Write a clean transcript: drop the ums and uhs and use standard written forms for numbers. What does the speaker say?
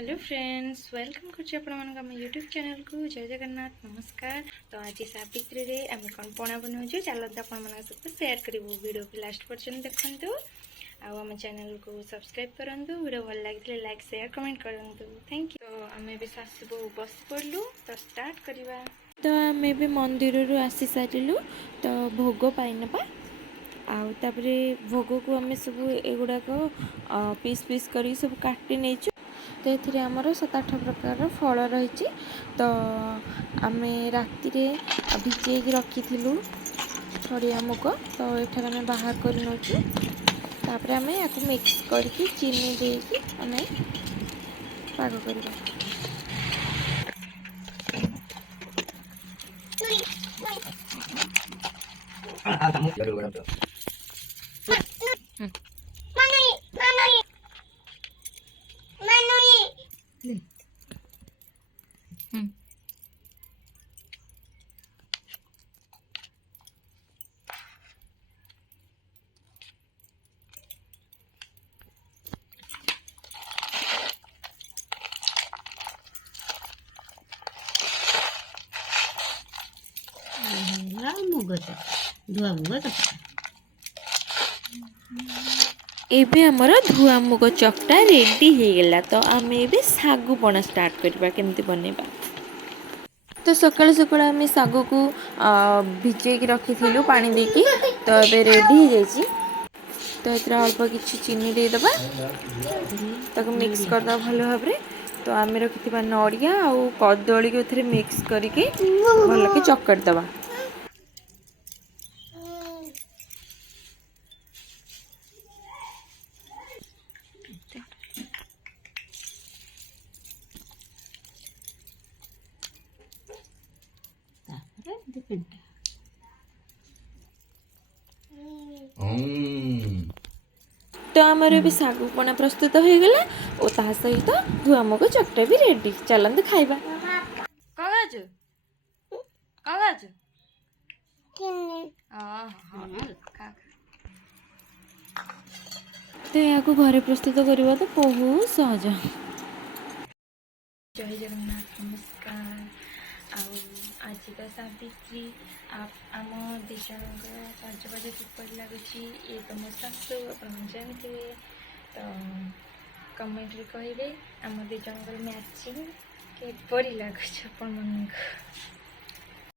Hello friends welcome कर YouTube channel को जय जगन्नाथ नमस्कार। तो आज सावित्री रे आम कौन पणा बनाऊँ चलते आपण सहित सेयार करूँ वीडियो को लास्ट पर्यटन देखु आम चैनल को सब्सक्राइब करूँ वीडियो भल लगे लाइक शेयर कमेंट करूँ थैंक यू। तो आम भी सासु बो बस पड़लु तो स्टार्ट करवा। तो आम भी मंदिर रू आसी सारू तो भोग पाई नपा आउे भोग को आम सब एगुड़ाक पीस पीस कर सब काटी नहीं तो ये आमर 7-8 प्रकार फल रही। तो आम राति भिजे रखी छड़िया मुग तो ये आम बाहर कर नौपर आम या मिक्स करके चीनी देकी आम पाग करवा। एबे हमर धुआ मुग चकटा रेडी हो गला। तो आम ए सागु पना स्टार्ट करवा केमती बनेबा। तो सकाल सकाल आम सागु को भिजे रखी पानी देकी तो ए रेडी हो जाइए। तो ये अल्प किसी चीनी देदबा ताको मिक्स करदे भल भाव। तो आम रखि नड़िया आउ कदली को मिक्स करके भल के चकट दबा। तो आमर भी सागु पना प्रस्तुत हो गला और ता सहित धुआ मुग चकटा भी रेडी। चलते खाइबा। कागज कागज तो या घरे प्रस्तुत करवा तो बहुत सहज। जय जगन्नाथ नमस्कार। आज का सावित्री आम दिज सजबाज किपर लगुच ये तो मो शाशु आप जानते। तो कमेंट रे कहे आम दिज मैचिंग किपर लगुच आप।